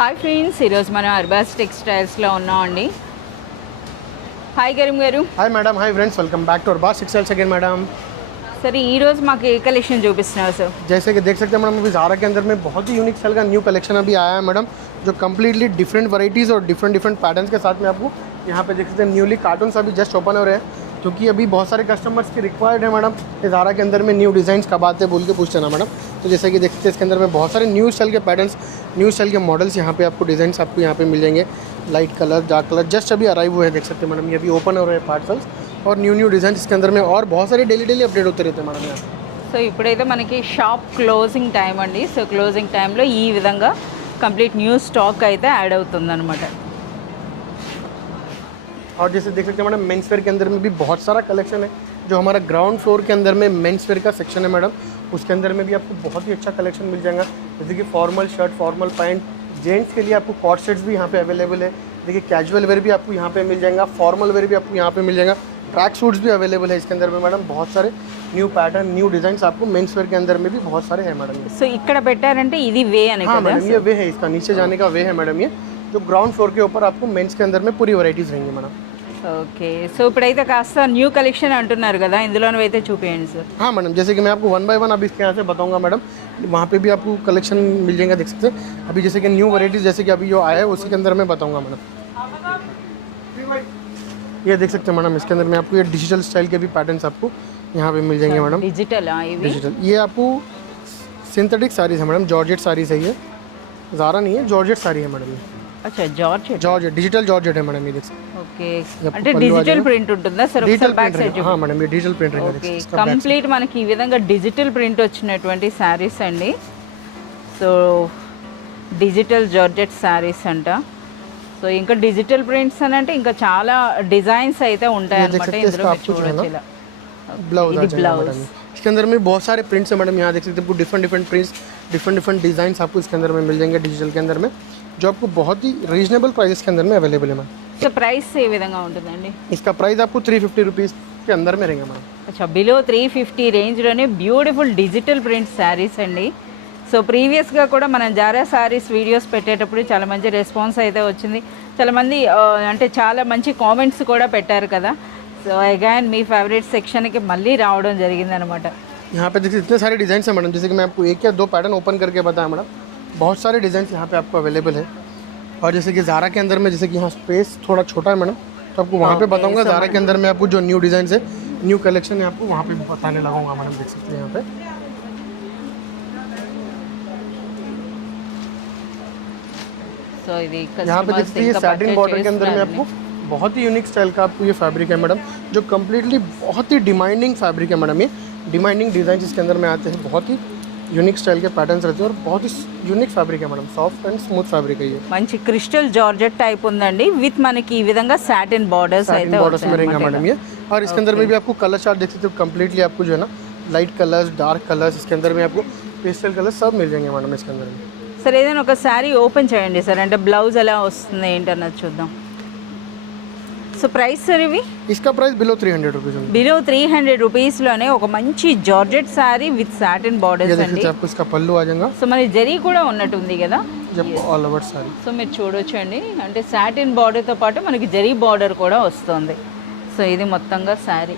Hi friends, ఈరోజు మనం అర్బాస్ టెక్స్టైల్స్లో ఉన్నామండి. హాయ్ కరీం గారు. Hi madam, hi friends, welcome back to Arbaz Textiles again madam. Sir ఈరోజు మాకు ఏ కలెక్షన్ చూపిస్తున్నారు సార్? जैसे कि देख सकते हैं मैडम, अभी ज़ारा के अंदर में बहुत ही यूनिक स्टाइल का न्यू कलेक्शन अभी आया है मैडम, जो कम्प्लीटली डिफरेंट वैराइटीज़ और डिफरेंट पैटर्न्स के साथ में आपको यहाँ पे देख सकते हैं. न्यूली कार्टून्स अभी जस्ट ओपन हो रहे हैं, क्योंकि अभी बहुत सारे कस्टमर्स की रिक्वायर्ड है मैडम. ज़ारा के अंदर में न्यू डिज़ाइंस कब आते बोल के पूछते हैं ना मैडम. तो जैसे कि देखते हैं इसके अंदर में बहुत सारे न्यू स्टाइल के पैटर्न्स, न्यू स्टाइल के मॉडल्स यहाँ पे आपको डिज़ाइंस आपको यहाँ पे मिल जाएंगे. Light colour, dark colour just अभी अराइव हुए हैं, देख सकते हैं मैडम. ये अभी ओपन हो रहे हैं पार्सल्स और न्यू डिज़ाइन इसके अंदर में, और बहुत सारे डेली अपडेट होते रहते हैं मैडम यहाँ. సో ఇప్పుడైతే మనకి షాప్ క్లోజింగ్ టైం అండి. సో క్లోజింగ్ టైంలో ఈ విధంగా కంప్లీట్ న్యూ స్టాక్ అయితే యాడ్ అవుతుందన్నమాట. और जैसे देख सकते हैं मैडम, मेंस वेयर के अंदर में भी बहुत सारा कलेक्शन है. जो हमारा ग्राउंड फ्लोर के अंदर में मेंस वेयर का सेक्शन है मैडम, उसके अंदर में भी आपको बहुत ही अच्छा कलेक्शन मिल जाएगा. जैसे कि formal shirt, formal pant, gents के लिए आपको कॉट सेट्स भी यहाँ पे अवेलेबल है. देखिए कैजुअल वेयर भी आपको यहाँ पे मिल जाएगा, फॉर्मल वेयर भी आपको यहाँ पे मिल जाएगा, ट्रैक सूट्स भी अवेलेबल है इसके अंदर में मैडम. बहुत सारे न्यू पैटर्न, न्यू डिजाइंस आपको मेंस वेयर के अंदर में भी बहुत सारे हैं मैडम. సో ఇక్కడ పెట్టారంటే ఇది వే అనే हाँ కదా? मैडम, ये वे है, इसका नीचे जाने का वे है मैडम. ये जो ग्राउंड फ्लोर के ऊपर आपको मेंस के अंदर में पूरी वैराइटीज़ रहेंगी मैडम. ఓకే, సో ఇప్పుడైతే కాస్త న్యూ కలెక్షన్ అంటున్నారు కదా, ఇందులోనూ అయితే చూపించండి సార్. हाँ मैडम, जैसे कि मैं आपको वन बाय वन अभी इसके यहाँ से बताऊंगा मैडम. वहाँ पे भी आपको कलेक्शन मिल जाएगा, देख सकते हैं. अभी जैसे कि न्यू वैराइटीज़ जैसे कि अभी जो आया है उसी के अंदर मैं बताऊंगा मैडम. ये देख सकते हैं मैडम, इसके अंदर में आपको ये डिजिटल स्टाइल के भी पैटर्न्स आपको यहाँ पे मिल जाएंगे मैडम. డిజిటల్ ఇవి? डिजिटल ये आपको सिंथेटिक साड़ीज है मैडम, जॉर्जेट साड़ीज है ये. ज़ारा नहीं है, जॉर्जेट साड़ी है मैडम. ये అచ్చా, జార్జెట్. जॉर्जेट, डिजिटल जॉर्जेट है मैडम. ये देख सकते ఓకే, ये అంటే पल्लू आ డిజిటల్ जाएगा. ప్రింట్ ఉంటుందా సార్? डिजिटल ఒకసారి బ్యాక్ प्रिंट సైడ్ रहेगा. हाँ मैडम, ये डिजिटल प्रिंट रहेगा. ఓకే, देख सकते हैं. इसका back కంప్లీట్ మనకి ఈ విధంగా డిజిటల్ ప్రింట్ వచ్చినటువంటి శారీస్ అండి. సో డిజిటల్ జార్జెట్ శారీస్ అంట. సో ఇంకా డిజిటల్ ప్రింట్స్ అని అంటే ఇంకా చాలా డిజైన్స్ అయితే ఉంటాయి అన్నమాట. ఇందులో మీరు చూడొచ్చు ఇలా ब्लाउज आ ఇది जाएगा బ్లౌజ్. मैडम. इसके अंदर में बहुत सारे प्रिंट्स हैं मैडम. यहाँ देख सकते हैं आपको डिफरेंट प्रिंट्स, डिफरेंट डिज़ाइंस आपको इसके अंदर में मिल जाएंगे डिजिटल के अंदर में, जो आपको बहुत ही रीजनेबल प्राइस के अंदर में अवेलेबल है मैम. సో ప్రైస్ ఏ విధంగా ఉంటుందండి? इसका प्राइस आपको 350 रुपीज़ के अंदर में रहेगा मैम. అచ్చా, బిలో 350 రేంజ్లోనే బ్యూటిఫుల్ డిజిటల్ ప్రింట్ శారీస్ అండి. సో ప్రీవియస్గా కూడా మనం జారా శారీస్ వీడియోస్ పెట్టేటప్పుడు చాలా మంచి రెస్పాన్స్ అయితే వచ్చింది. చాలామంది అంటే చాలా మంచి కామెంట్స్ కూడా పెట్టారు కదా. సో అగైన్ మీ ఫేవరెట్ సెక్షన్కి మళ్ళీ రావడం జరిగిందనమాట. यहाँ पे देखिए इतने सारे डिज़ाइन हैं मैडम. जैसे कि मैं आपको एक या दो पैटर्न ओपन करके बताया मैडम, बहुत सारे डिज़ाइन यहाँ पे आपको अवेलेबल है. और जैसे कि ज़ारा के अंदर में, जैसे कि यहाँ स्पेस थोड़ा छोटा है मैडम, तो आपको वहाँ पे बताऊँगा. ज़ारा के अंदर में आपको जो न्यू डिज़ाइन है, न्यू कलेक्शन है, आपको वहाँ पे बताने लगूँगा मैडम. देख सकते हैं यहाँ पे సో ఇది यहाँ पे देखते हैं सैटिन बॉर्डर के अंदर में आपको बहुत ही यूनिक स्टाइल का आपको ये फैब्रिक है मैडम, जो कम्प्लीटली बहुत ही डिमांडिंग फैब्रिक है मैडम. ये डिमांडिंग डिज़ाइन इसके अंदर में आते हैं, बहुत ही यूनिक स्टाइल के पैटर्न्स रहते हैं और बहुत ही यूनिक फैब्रिक है madam. Soft and smooth fabric है ये. మంచి క్రిస్టల్ జార్జెట్ టైప్ ఉందండి, విత్ మనకి ఈ విధంగా సాటిన్ బార్డర్స్ అయితే बॉर्डर्स में रहेंगे मैडम ये. और इसके अंदर में भी आपको कलर चार्ट देख सकते हो. कम्प्लीटली आपको जो है ना लाइट कलर्स, डार्क कलर्स, इसके अंदर में आपको पेस्टल कलर्स सब मिल जाएंगे मैडम इसके अंदर में. సార్ ఏదైనా ఒక శారీ ఓపెన్ చేయండి సార్, అంటే బ్లౌజ్ ఎలా వస్తుంది ఏంటన్నది చూద్దాం. సో ప్రైస్ సార్ ఇవి? इसका प्राइस बिलो 300 रुपीज़ है. బిలో 300 రూపీస్లోనే ఒక మంచి జార్జెట్ శారీ విత్ సాటిన్ ये బార్డర్స్ देख అండి. सकते हैं आपको इसका पल्लू आ जाएगा, సో మరి జరీ కూడా ఉన్నట్టుంది కదా. जब ऑल ओवर साड़ी. సో మీరు చూడొచ్చు అండి, అంటే సాటిన్ బార్డర్తో పాటు మనకి జరీ బార్డర్ కూడా వస్తుంది. సో ఇది మొత్తంగా శారీ.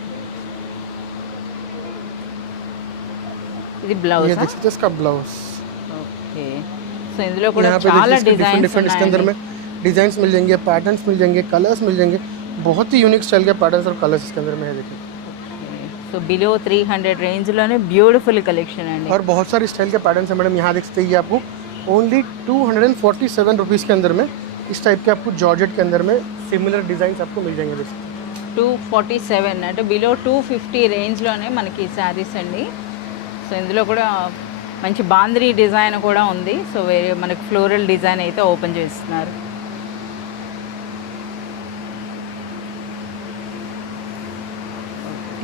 ఇది బ్లౌజ్. ये देख सकते हैं इसका ब्लाउज. ఓకే, సో ఇందులో కూడా यहाँ पे చాలా देखिए డిజైన్స్ डिफरेंट इसके अंदर में डिजाइन्स मिल जाएंगे, पैटर्न्स मिल जाएंगे, कलर्स मिल जाएंगे. बहुत ही यूनिक स्टाइल के पैटर्न्स और कलर्स इसके अंदर में है. देखिए సో బిలో 300 రేంజ్లోనే బ్యూటిఫుల్ కలెక్షన్ అండి. और बहुत सारे स्टाइल के पैटर्न्स हैं मैडम. यहाँ देख सकते हैं ये आपको ओनली 247 रुपीज़ के अंदर में इस टाइप के आपको जॉर्जेट के अंदर में सिमिलर डिज़ाइंस आपको मिल जाएंगे. देख सकते हैं 247 అంటే బిలో 250 రేంజ్లోనే మనకి శారీస్ అండి. సో ఇందులో కూడా మంచి బాంద్రీ డిజైన్ కూడా ఉంది. సో వేరే మనకి ఫ్లోరల్ డిజైన్ అయితే ఓపెన్ చేస్తున్నారు.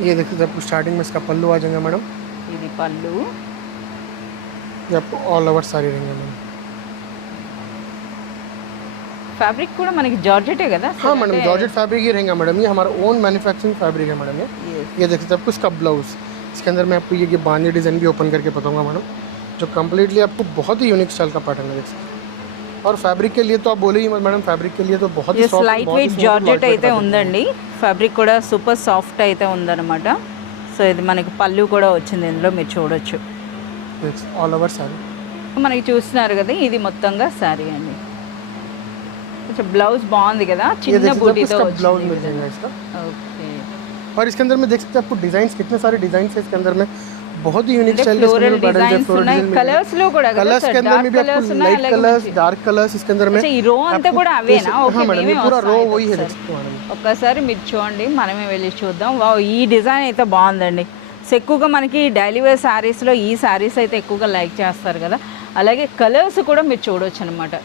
ये देखिए आपको स्टार्टिंग में इसका पल्लू आ जाएगा मैडम. ఇది పళ్ళు. ये आपको ऑल ओवर साड़ी रहेंगे मैडम. ఫ్యాబ్రిక్ కూడా మనకి జార్జెటే కదా? हाँ मैडम, जॉर्जेट फैब्रिक ही रहेगा मैडम. ये हमारा ओन मैन्युफैक्चरिंग फैब्रिक है मैडम. ये देख सकते हैं आपको इसका ब्लाउज. इसके अंदर मैं आपको ये बांधी डिज़ाइन भी ओपन करके बताऊंगा मैडम, जो कम्प्लीटली आपको बहुत ही यूनिक स्टाइल का पैटर्न है. देख सकते हैं और फैब्रिक के लिए तो आप बोले ही मत मैडम, फैब्रिक के लिए तो बहुत ही soft, లైట్ बहुत ही వెయిట్ smooth, జార్జెట్ lightweight అయితే fabric ఉందండి. ఫ్యాబ్రిక్ కూడా సూపర్ సాఫ్ట్ అయితే ఉందన్నమాట. సో ఇది మనకి పళ్ళు కూడా వచ్చింది ఇందులో మీరు చూడొచ్చు. It's all over saree. మనకి చూస్తున్నారు కదా ఇది మొత్తంగా శారీ అండి. కొంచెం బ్లౌజ్ బాగుంది కదా, ये చిన్న देखिए आपको బూటీతో इसका ब्लाउज వచ్చింది. मिल जाएगा इसका, ఓకే, और इसके अंदर में देख सकते हैं आपको डिजाइन, कितने सारे डिजाइन है इसके अंदर में, बहुत ही यूनिक అంటే स्टाइल के इसके ఫ్లోరల్ अंदर पैटर्न है, డిజైన్స్ फ्लोरल ఉన్నాయి. डिजाइन కలర్స్ లో కూడా కదా कलर्स సార్, के अंदर में డార్క్ भी కలర్స్ आपको ఉన్నాయి लाइट అలాగే कलर्स, మంచి. डार्क कलर्स इसके अंदर में అచ్చా, ఈ రో అంతా కూడా అవేనా? ఓకే, हाँ मैडम, ये మేమే पूरा रो వస్తాం वही है ఒకసారి. देख सकते हो मैडम. ఒక్కసారి మీరు చూడండి, మనమే వెళ్ళి చూద్దాం. వావ్, ఈ డిజైన్ అయితే బాగుందండి. సో ఎక్కువగా మనకి డైలీ వేర్ శారీస్లో ఈ శారీస్ అయితే ఎక్కువగా లైక్ చేస్తారు కదా. అలాగే కలర్స్ కూడా మీరు చూడొచ్చు అనమాట.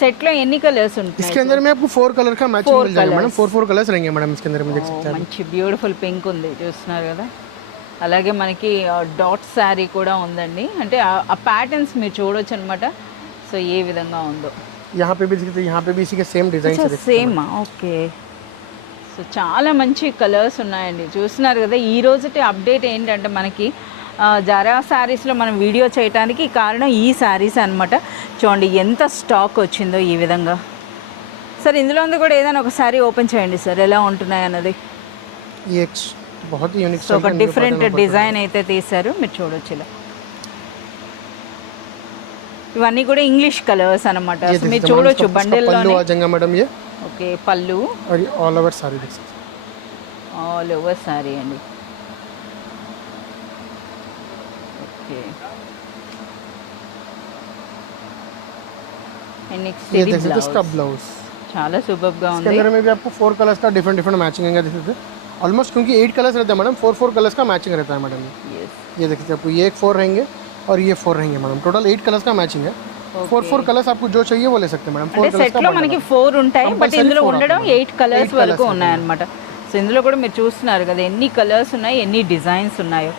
సెట్లో ఎన్ని కలర్స్ ఉంటాయి? इसके अंदर में आपको 4 कलर का मैचिंग 4 मिल जाएगा मैडम, colours. 4 कलर्स रहेंगे मैडम इसके अंदर में, देख सकते हैं आप. మంచి బ్యూటిఫుల్ పింక్ ఉంది చూస్తున్నారు కదా. అలాగే మనకి డాట్ శారీ కూడా ఉందండి. అంటే ఆ ప్యాటర్న్స్ మీరు చూడొచ్చు అనమాట. సో ఏ విధంగా ఉందో यहाँ पे भी देख सकते हैं, यहाँ पे भी इसी के सेम डिजाइन से देख सकते हैं. సేమ్. ఓకే, సో చాలా మంచి కలర్స్ ఉన్నాయండి. చూస్తున్నారు కదా. ఈ రోజుటి అప్డేట్ ఏంటంటే మనకి జారా శారీస్లో మనం వీడియో చేయడానికి కారణం ఈ శారీస్ అనమాట. చూడండి ఎంత స్టాక్ వచ్చిందో ఈ విధంగా. సార్ ఇందులో ఉంది కూడా ఏదైనా ఒక శారీ ఓపెన్ చేయండి సార్, ఎలా ఉంటున్నాయి అన్నది. ये एक बहुत ही यूनिक సో ఒక డిఫరెంట్ డిజైన్ అయితే తీశారు, మీరు చూడొచ్చు ఇలా. ఇవన్నీ కూడా ఇంగ్లీష్ కలర్స్ అనమాట. సో మీరు చూడొచ్చు पल्लू బండిల్లోనే. आ जाएगा मैडम ये, ఓకే, పళ్ళు और ये ऑल ओवर साड़ी देख सकते हैं. ఆల్ ఓవర్ శారీ అండి. ఓకే, అండ్ నెక్స్ట్ ये ఇది देख सकते हैं इसका బ్లౌజ్. ब्लाउज, చాలా సూపర్గా इसके ఉంది. अंदर में भी आपको 4 कलर्स का डिफरेंट डिफरेंट मैचिंग है, देख सकते हैं. ऑलमोस्ट क्योंकि 8 कलर्स रहते हैं मैडम, 4 कलर्स का मैचिंग रहता है मैडम. Yes. ये देख सकते हैं आपको, ये एक 4 रहेंगे और ये 4 रहेंगे मैडम. टोटल 8 कलर्स का मैचिंग है. 4 कलर्स आपको जो चाहिए वो ले सकते हैं मैडम. 4 అంటే कलर्स సెట్లో का మనకి 4 ఉంటాయి, బట్ Compulsory ఇందులో 4 ఉండడం అవుతుంది. 8 కలర్స్ 8 వరకు colours ఉన్నాయన్నమాట. సో ఇందులో కూడా మీరు చూస్తున్నారు కదా ఎన్ని కలర్స్ ఉన్నాయి, ఎన్ని డిజైన్స్ ఉన్నాయో.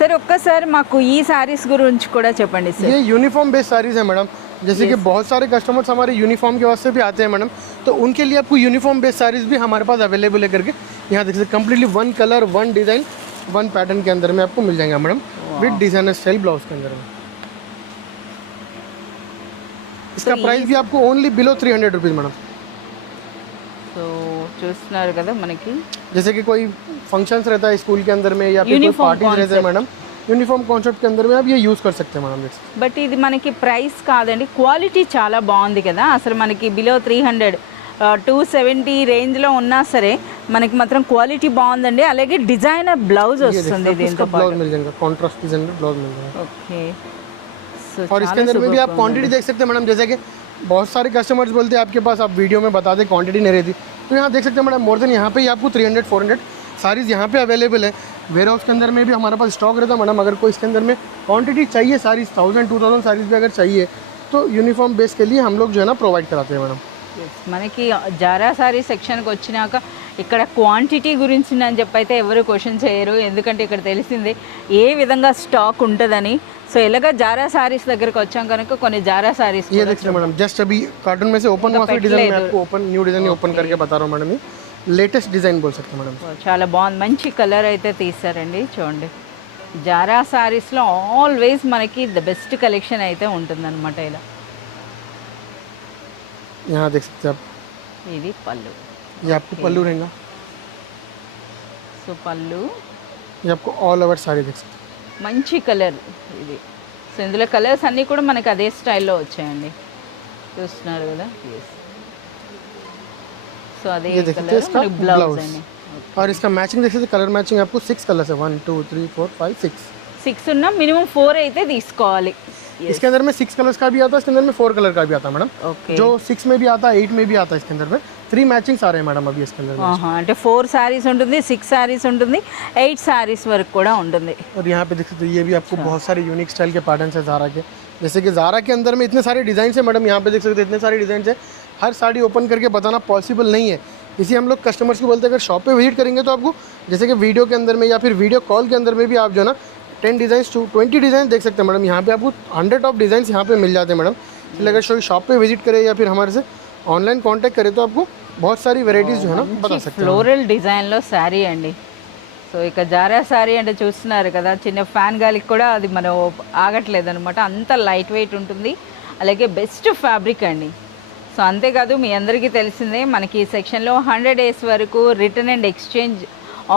సరే ఒక్కసారి మాకు ఈ శారీస్ గురించి కూడా చెప్పండి సార్. ये यूनिफॉर्म बेस्ड साड़ीज है मैडम. जैसे कि बहुत सारे कस्टमर्स हमारे यूनिफॉर्म के वास्ते भी आते हैं मैडम, तो उनके लिए आपको यूनिफॉर्म बेस्ड साड़ीज भी हमारे पास अवेलेबल है करके. यहाँ देख सकते कम्प्लीटली 1 कलर 1 डिज़ाइन 1 पैटर्न के अंदर में आपको मिल जाएगा madam, with designer style blouse के अंदर में. इसका प्राइस भी आपको only below 300 rupees madam. So చూస్తున్నారు కదా మనకి जैसे कि कोई फंक्शंस रहता है स्कूल के अंदर में या फिर कोई Uniform पार्टीज रहते हैं मैडम, यूनिफॉर्म कॉन्सेप्ट के अंदर में आप ये यूज़ कर सकते हैं मैडम. బట్ ఇది మనకి ప్రైస్ కాదండి, క్వాలిటీ చాలా బాగుంది కదా. అసలు మనకి బిలో 300 270 రేంజ్లో ఉన్నా సరే మనకి మాత్రం క్వాలిటీ బాగుందండి. అలాగే డిజైనర్ బ్లౌజ్ వస్తుంది దీంతో इसका ब्लाउज मिल जाएगा, कॉन्ट्रास्ट डिजाइनर ब्लाउज मिल जाएगा. ఓకే, సో और इसके अंदर में भी आप क्वांटिटी देख सकते हैं मैडम. जैसे कि बहुत सारे कस्टमर्स बोलते हैं आपके पास आप वीडियो में बता दें क्वांटिटी नहीं रहती, तो यहाँ देख सकते हैं मैडम मोर देन यहाँ पे ही आपको 300 400 साड़ीज़ यहाँ पे अवेलेबल है. वेयर हाउस के अंदर में भी हमारे पास स्टॉक रहता है मैडम. अगर कोई इसके अंदर में क्वांटिटी चाहिए साड़ीज़ 1000 2000 साड़ीज़ भी अगर चाहिए तो यूनिफॉर्म बेस के लिए हम लोग जो है ना प्रोवाइड कराते हैं मैडम. మనకి జారా సారీ సెక్షన్కి వచ్చినాక ఇక్కడ క్వాంటిటీ గురించి అని చెప్పి అయితే ఎవరు క్వశ్చన్ చేయరు, ఎందుకంటే ఇక్కడ తెలిసిందే ఏ విధంగా స్టాక్ ఉంటుందని. సో ఇలాగా జారా సారీస్ దగ్గరకు వచ్చాం కనుక కొన్ని జారా సారీస్ ये देख सकते हैं मैडम, जस्ट अभी कार्टून में से ओपन हुआ फिर डिज़ाइन मैं आपको ओपन न्यू डिज़ाइन ओपन करके बता रहा हूँ मैडम. ये लेटेस्ट डिज़ाइन बोल सकते हैं मैडम. చాలా బాగుంది, మంచి కలర్ అయితే తీసారండి. చూడండి జారా సారీస్లో ఆల్వేస్ మనకి ద బెస్ట్ కలెక్షన్ అయితే ఉంటుందన్నమాట. ఇలా यहाँ देख सकते हैं आप, ఇది పళ్ళు. ये आपको पल्लू रहेगा, సో పళ్ళు ये आपको ऑल ओवर साड़ी देख सकते हैं. మంచి కలర్ ఇది. సో ఇందులో కలర్స్ అన్నీ కూడా మనకి అదే స్టైల్లో వచ్చాయండి, చూస్తున్నారు కదా. సో అదే ये देख सकते हैं కలర్ इसका మనకి బ్లౌజ్ ब्लाउज. అని. और इसका मैचिंग देख सकते हैं, कलर मैचिंग आपको 6 कलर्स है, 1 2 3 4 5 6. 6 ఉన్నా మినిమం 4 అయితే తీసుకోవాలి. इसके अंदर में 6 कलर्स का भी आता है, इसके अंदर में 4 कलर का भी आता है मैडम. ఓకే, जो 6 में भी आता है 8 में भी आता है. इसके अंदर में 3 मैचिंग्स आ रहे हैं मैडम अभी इसके अंदर में. అంటే 4 శారీస్ ఉంటుంది, 6 శారీస్ ఉంటుంది, 8 శారీస్ వరకు కూడా ఉంటుంది. और यहाँ पे देख सकते हैं ये भी आपको बहुत सारे यूनिक स्टाइल के पैटर्न्स है ज़ारा के. जैसे कि ज़ारा के अंदर में इतने सारे डिज़ाइन है मैडम, यहाँ पे देख सकते हैं इतने सारे डिज़ाइन है. हर साड़ी ओपन करके बताना पॉसिबल नहीं है, इसी हम लोग कस्टमर्स को बोलते हैं अगर शॉप पे विजिट करेंगे तो आपको जैसे कि वीडियो के अंदर में या फिर वीडियो कॉल के अंदर में भी आप जो है ना 10 डिज़ाइन 20 डिज़ाइन देख सकते हैं मैडम. यहाँ पे आपको 100 ऑफ डिज़ाइन यहाँ पे मिल जाते हैं मैडम. इसलिए अगर शॉप पे विजिट करें या फिर हमारे से ऑनलाइन कांटेक्ट करें तो आपको बहुत सारी वेराइटीज़ जो है ना बता सकते हैं. ఫ్లోరల్ డిజైన్లో శారీ అండి. సో ఇక జారా శారీ అంటే చూస్తున్నారు కదా, చిన్న ఫ్యాన్ గాలికి కూడా అది మనం ఆగట్లేదు అనమాట. అంత లైట్ వెయిట్ ఉంటుంది, అలాగే బెస్ట్ ఫ్యాబ్రిక్ అండి. సో అంతేకాదు మీ అందరికీ తెలిసిందే మనకి ఈ సెక్షన్లో 100 days వరకు రిటర్న్ అండ్ ఎక్స్చేంజ్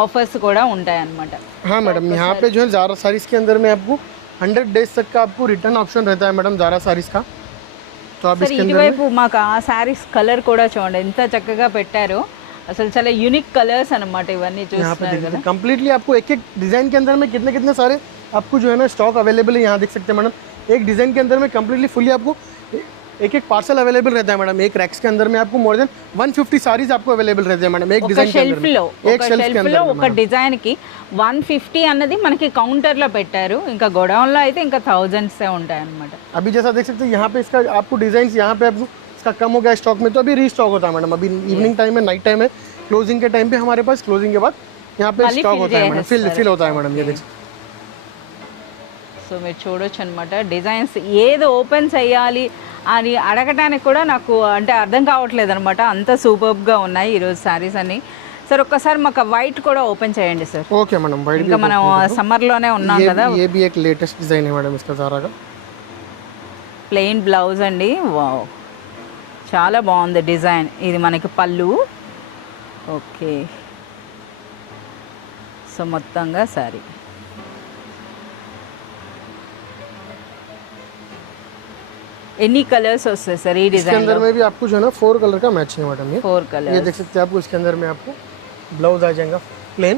ऑफर्स కూడా ఉంటాయన్నమాట. हाँ मैडम, यहाँ पे जो है ज़ारा सारीज़ के अंदर में आपको 100 days तक का आपको रिटर्न ऑप्शन रहता है मैडम ज़ारा सारीज़ का. तो आप సరే इसके अंदर ఇటువైపు మాకు ఆ శారీస్ కలర్ కూడా చూడండి ఎంత చక్కగా పెట్టారో. అసలు చాలా యూనిక్ కలర్స్ అన్నమాట ఇవన్నీ यहाँ पे చూస్తున్నారు కదా. कम्प्लीटली आपको एक एक डिज़ाइन के अंदर में कितने कितने सारे आपको जो है ना स्टॉक अवेलेबल है. यहाँ देख सकते हैं मैडम, एक डिज़ाइन के अंदर में कम्प्लीटली फुली आपको एक एक पार्सल अवेलेबल रहता है मैडम. एक रैक्स के अंदर में आपको मोर देन 150 साड़ीज आपको अवेलेबल रहते हैं मैडम एक ఒక डिजाइन के షెల్ఫ్ अंदर లో में. एक ఒక शेल्फ के షెల్ఫ్ अंदर లో में ఒక मैडम. డిజైన్ కి 150 అన్నది మనకి కౌంటర్ లో పెట్టారు. ఇంకా గోడౌన్ లో అయితే ఇంకా థౌజండ్స్ ఉంటాయి అన్నమాట. अभी जैसा देख सकते हैं यहाँ पे इसका आपको डिजाइन यहाँ पे आपको इसका कम हो गया स्टॉक में, तो अभी रीस्टॉक होता है मैडम. अभी इवनिंग टाइम में, नाइट टाइम में, क्लोजिंग के टाइम पे हमारे पास क्लोजिंग के बाद यहाँ पे मళ్ళీ स्टॉक fill होता है मैडम. చేసేస్తారు. फिल होता है मैडम. ये देख సో మీరు చూడొచ్చు అనమాట డిజైన్స్ ఏది ఓపెన్ చేయాలి అని అడగటానికి కూడా నాకు అంటే అర్థం కావట్లేదు అనమాట. అంత సూపర్గా ఉన్నాయి ఈరోజు శారీస్ అన్ని. సార్ ఒక్కసారి మాకు వైట్ కూడా ఓపెన్ చేయండి సార్. Okay madam. वाइट ఇంకా మనం సమ్మర్లోనే ఉన్నాం కదా. ये भी एक लेटेस्ट डिजाइन है मैडम इसका ज़ारा का. ప్లెయిన్ బ్లౌజ్ అండి. వావ్, చాలా బాగుంది డిజైన్. ఇది మనకి పళ్ళు. ఓకే, సో మొత్తంగా శారీ ఎన్ని కలర్స్ వస్తాయి సార్ ఈ इसके డిజైన్? अंदर में भी आपको जो है ना 4 कलर का मैचिंग है मैडम. ये 4 ये కలర్. देख सकते हैं आपको इसके अंदर में आपको ब्लाउज आ जाएगा प्लेन.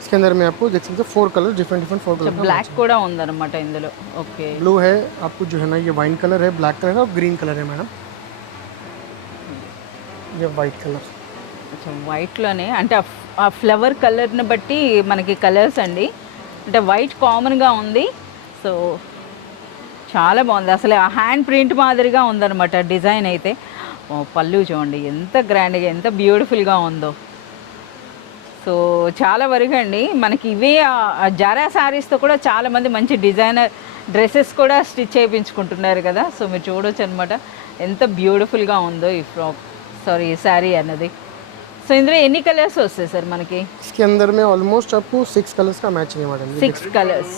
इसके अंदर में आपको देख सकते हैं 4 कलर डिफरेंट 4 कलर. బ్లాక్ కూడా ఉందన్నమాట ఇందులో. ఓకే, ब्लू है आपको जो है ना, ये वाइन कलर है, ब्लैक कलर है और ग्रीन कलर है मैडम. ये वाइट कलर. కొంచెం వైట్లోనే అంటే ఆ ఫ్లవర్ కలర్ని బట్టి మనకి కలర్స్ అండి. అంటే వైట్ కామన్గా ఉంది. సో చాలా బాగుంది. అసలు ఆ హ్యాండ్ ప్రింట్ మాదిరిగా ఉందన్నమాట డిజైన్ అయితే. పళ్ళు చూడండి ఎంత గ్రాండ్గా, ఎంత బ్యూటిఫుల్గా ఉందో. సో చాలా వరకు అండి మనకి ఇవే జారా శారీస్తో కూడా చాలామంది మంచి డిజైనర్ డ్రెస్సెస్ కూడా స్టిచ్ చేయించుకుంటున్నారు కదా. సో మీరు చూడొచ్చు అనమాట ఎంత బ్యూటిఫుల్గా ఉందో ఈ ఫ్రాక్, సారీ ఈ శారీ అన్నది. సో ఇందులో ఎన్ని కలర్స్ వస్తాయి సార్ మనకి? इसके अंदर में ऑलमोस्ट आपको 6 कलर्स का मैचिंग है मैडम. 6 కలర్స్.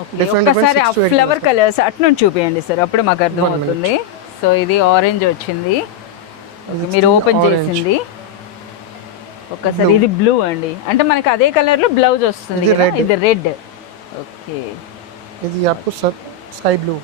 ఓకే, Different ఒక్కసారి ఆ 6 to 8 ఫ్లవర్ కలర్స్ అటు నుంచి చూపించండి సార్, అప్పుడు మాకు అర్థమవుతుంది. సో ఇది ఆరెంజ్ వచ్చింది. ఓకే, మీరు ఓపెన్ చేసింది. ఒక్కసారి ఇది బ్లూ అండి, అంటే మనకి అదే కలర్లో బ్లౌజ్ వస్తుంది కదా. ఇది రెడ్. ఓకే, ఇది आपको స్కై బ్లూ,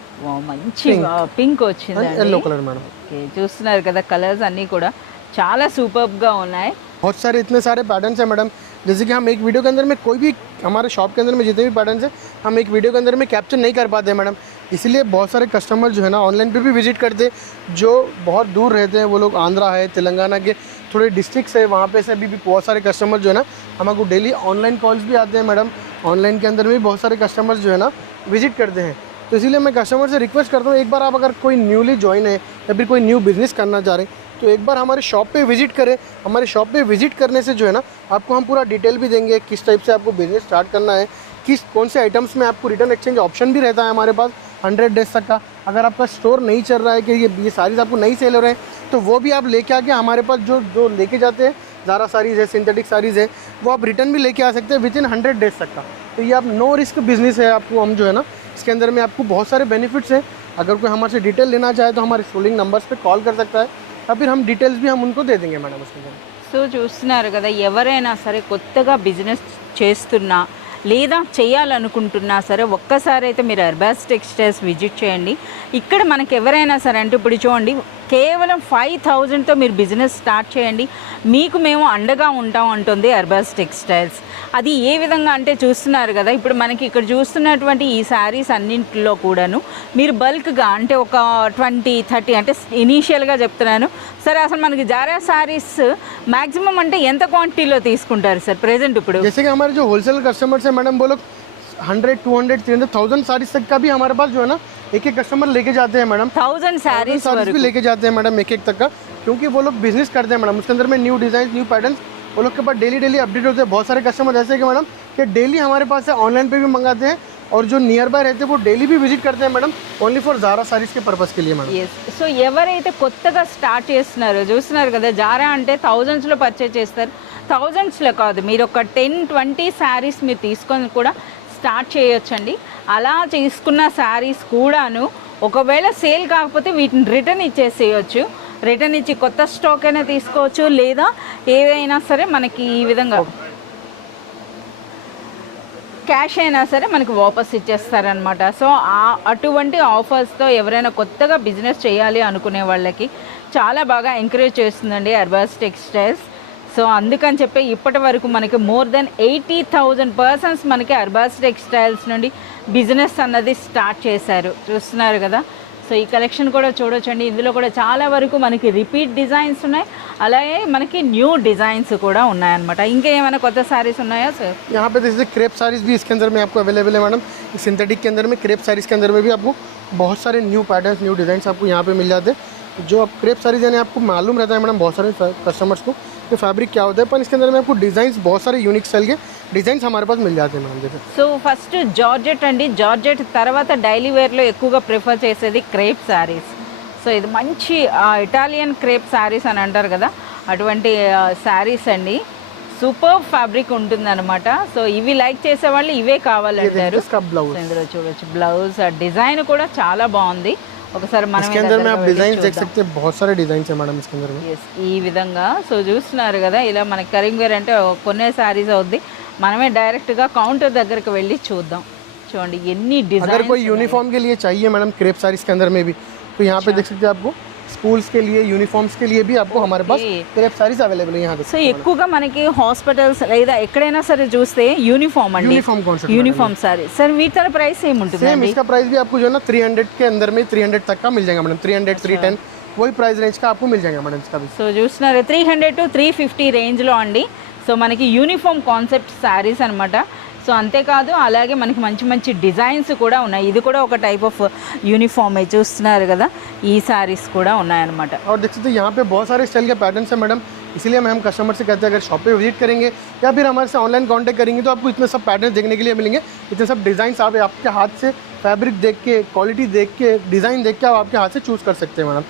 మంచి పింక్ వచ్చింది. Yellow colour madam. ఓకే, చూస్తున్నారు కదా కలర్స్ అన్నీ కూడా చాలా సూపర్గా ఉన్నాయి. बहुत सारे इतने सारे पैटर्न्स हैं मैडम. जैसे कि हम एक वीडियो के अंदर में कोई भी हमारे शॉप के अंदर में जितने भी पैटर्न्स हैं हम एक वीडियो के अंदर में कैप्चर नहीं कर पाते हैं मैडम. इसीलिए बहुत सारे कस्टमर जो है ना ऑनलाइन पे भी विजिट करते हैं, जो बहुत दूर रहते हैं. वो लोग आंध्रा है, तेलंगाना के थोड़े डिस्ट्रिक्ट्स है, वहाँ पे से भी बहुत सारे कस्टमर जो है ना हमको डेली ऑनलाइन कॉल्स भी आते हैं मैडम. ऑनलाइन के अंदर भी बहुत सारे कस्टमर्स जो है ना विजिट करते हैं. तो इसीलिए मैं कस्टमर से रिक्वेस्ट करता हूँ, एक बार आप अगर कोई न्यूली ज्वाइन है या फिर कोई न्यू बिज़नेस करना चाह रहे हैं तो एक बार हमारे शॉप पे विजिट करें. हमारे शॉप पे विजिट करने से जो है ना आपको हम पूरा डिटेल भी देंगे, किस टाइप से आपको बिज़नेस स्टार्ट करना है, किस कौन से आइटम्स में आपको रिटर्न एक्सचेंज ऑप्शन भी रहता है हमारे पास 100 डेज तक का. अगर आपका स्टोर नहीं चल रहा है कि ये साड़ीज़ आपको नहीं सेल हो रहे हैं तो वो भी आप लेके आके हमारे पास जो लेके जाते हैं ज़ारा साड़ीज़ है, सिंथेटिक साड़ीज़ है, वो आप रिटर्न भी लेके आ सकते हैं विद इन 100 डेज तक का. तो ये आप नो रिस्क बिजनेस है. आपको हम जो है ना इसके अंदर में आपको बहुत सारे बेनिफिट्स हैं. अगर कोई हमारे से डिटेल लेना चाहे तो हमारे स्क्रोलिंग नंबर्स पे कॉल कर सकता है या फिर हम डिटेल्स भी हम उनको दे देंगे मैडम उसके अंदर. సో చూస్తున్నారు కదా, ఎవరైనా సరే కొత్తగా బిజినెస్ చేస్తున్నా లేదా చేయాలనుకుంటున్నా సరే ఒక్కసారి అయితే మీరు అర్బాస్ టెక్స్టైల్స్ విజిట్ చేయండి. ఇక్కడ మనకి ఎవరైనా సరే అంటే ఇప్పుడు చూడండి కేవలం 5,000తో మీరు బిజినెస్ స్టార్ట్ చేయండి, మీకు మేము అండగా ఉంటాం అంటుంది అర్బాస్ టెక్స్టైల్స్. అది ఏ విధంగా అంటే చూస్తున్నారు కదా, ఇప్పుడు మనకి ఇక్కడ చూస్తున్నటువంటి ఈ శారీస్ అన్నింటిలో కూడాను మీరు బల్క్గా అంటే ఒక 20-30 అంటే ఇనీషియల్గా చెప్తున్నాను సరే. అసలు మనకి జారా శారీస్ మ్యాక్సిమం అంటే ఎంత క్వాంటిటీలో తీసుకుంటారు సార్ ప్రెజెంట్? ఇప్పుడు जैसे कि हमारे जो होलसेल कस्टमर्स हैं मैडम वो लोग 100, 200, 300, 1000 साड़ीज तक का भी हमारे पास जो है ना एक एक कस्टमर लेके जाते हैं मैडम. 1000 साड़ीज भी लेके जाते हैं मैडम एक एक तक का, क्योंकि वो लोग बिजनेस करते हैं मैडम. उसके अंदर में न्यू डिज़ाइन, न्यू पैटर्न वो लोग के पास डेली अपडेट होते हैं. बहुत सारे कस्टमर ऐसे कि मैडम कि डेली हमारे पास से ऑनलाइन पे भी मंगाते हैं और जो नियर बाय रहते हैं वो डेली भी विजिट करते हैं madam, only for Zara sarees के पर्पज़ के लिए मैडम. ఎస్, సో ఎవరైతే కొత్తగా స్టార్ట్ చేస్తున్నారో చూస్తున్నారు కదా, జారా అంటే థౌజండ్స్లో పర్చేజ్ చేస్తారు. థౌజండ్స్లో కాదు, మీరు ఒక 10-20 శారీస్ మీరు తీసుకొని కూడా స్టార్ట్ చేయొచ్చండి. అలా తీసుకున్న శారీస్ కూడాను ఒకవేళ సేల్ కాకపోతే వీటిని రిటర్న్ ఇచ్చేసేయచ్చు. రిటర్న్ ఇచ్చి కొత్త స్టాక్ అయినా తీసుకోవచ్చు, లేదా ఏదైనా సరే మనకి ఈ విధంగా క్యాష్ అయినా సరే మనకి వాపస్ ఇచ్చేస్తారనమాట. సో అటువంటి ఆఫర్స్తో ఎవరైనా కొత్తగా బిజినెస్ చేయాలి అనుకునే వాళ్ళకి చాలా బాగా ఎంకరేజ్ చేస్తుందండి అర్బాస్ టెక్స్టైల్స్. సో అందుకని చెప్పి ఇప్పటి వరకు మనకి మోర్ దెన్ 80,000 పర్సన్స్ మనకి అర్బాస్ టెక్స్టైల్స్ నుండి బిజినెస్ అన్నది స్టార్ట్ చేశారు. చూస్తున్నారు కదా. సో ఈ కలెక్షన్ కూడా చూడొచ్చండి. ఇందులో కూడా చాలా వరకు మనకి రిపీట్ డిజైన్స్ ఉన్నాయి, అలాగే మనకి న్యూ డిజైన్స్ కూడా ఉన్నాయన్నమాట. ఇంకా ఏమైనా కొత్త साड़ीज ఉన్నాయా సార్? यहाँ पे जैसे क्रेप साड़ीज भी इसके अंदर में आपको अवेलेबल है मैडम. सिंथेटिक के अंदर में क्रेप साड़ीज के अंदर में भी आपको बहुत सारे न्यू पैटर्न्स न्यू डिज़ाइंस आपको यहाँ पे मिल जाते हैं. जो आप क्रेप साड़ीज यानी आपको मालूम रहता है मैडम बहुत सारे कस्टमर्स को कि फैब्रिक क्या होता है, पर इसके अंदर में आपको डिज़ाइंस बहुत सारे यूनिक स्टाइल के डिज़ाइंस हमारे पास मिल जाते हैं मैडम. जैसे సో ఫస్ట్ జార్జెట్ అండి. జార్జెట్ తర్వాత డైలీ వేర్లో ఎక్కువగా ప్రిఫర్ చేసేది క్రేప్ శారీస్. సో ఇది మంచి ఇటాలియన్ క్రేప్ శారీస్ అని అంటారు కదా, అటువంటి శారీస్ అండి. సూపర్ ఫ్యాబ్రిక్ ఉంటుందన్నమాట. సో ఇవి లైక్ చేసే వాళ్ళు ఇవే కావాలంటారు. इसका ब्लाउज ఇందులో చూడొచ్చు బ్లౌజ్ డిజైన్ కూడా చాలా బాగుంది. ఒకసారి మనం इसके अंदर में आप डिज़ाइन देख सकते हैं, बहुत सारे डिज़ाइन है मैडम इसके अंदर में. ఈ విధంగా. సో చూస్తున్నారు కదా, ఇలా మనకి కరీంవేర్ అంటే కొన్నే శారీస్ అవుద్ది. మనమే డైరెక్ట్గా కౌంటర్ దగ్గరికి వెళ్ళి చూద్దాం. చూడండి ఎన్ని अगर డిజైన్. कोई यूनिफॉर्म के लिए चाहिए मैडम क्रेप साड़ीज के अंदर में भी, तो यहाँ पे देख सकते हैं आपको स्कूल्स के लिए यूनिफॉर्म्स के लिए भी आपको हमारे पास Okay. क्रेप साड़ीज अवेलेबल है यहाँ पे. సో ఎక్కువగా మనకి హాస్పిటల్స్ లేదా ఎక్కడైనా సరే చూస్తే యూనిఫామ్ అండి, uniform concept uniform sorry. Sir వీటి ప్రైస్ सेम ఏముంటుందండి? इसका प्राइस भी आपको जो है ना 300 के अंदर में 300 तक का मिल जाएगा मैडम. 300 310 वही प्राइस रेंज का आपको मिल जाएगा मैडम इसका भी. సో చూస్తున్నారు 300 to 350 రేంజ్లో అండి. సో మనకి యూనిఫామ్ కాన్సెప్ట్ శారీస్ అనమాట. సో అంతేకాదు అలాగే మనకి మంచి మంచి డిజైన్స్ కూడా ఉన్నాయి. ఇది కూడా ఒక టైప్ ఆఫ్ యూనిఫామ్ చూస్తున్నారు కదా, ఈ శారీస్ కూడా ఉన్నాయన్నమాట. और देख सकते हैं यहाँ पे बहुत सारे स्टाइल के पैटर्न्स हैं मैडम. इसीलिए हम कस्टमर से कहते हैं अगर शॉप पे विजिट करेंगे या फिर हमारे से ऑनलाइन कांटेक्ट करेंगे तो आपको इतने सब पैटर्न देखने के लिए मिलेंगे. इतने सब डिज़ाइंस आप आपके हाथ से फैब्रिक देख के, क्वालिटी देख के, डिज़ाइन देख के आप आपके हाथ से चूज़ कर सकते हैं मैडम.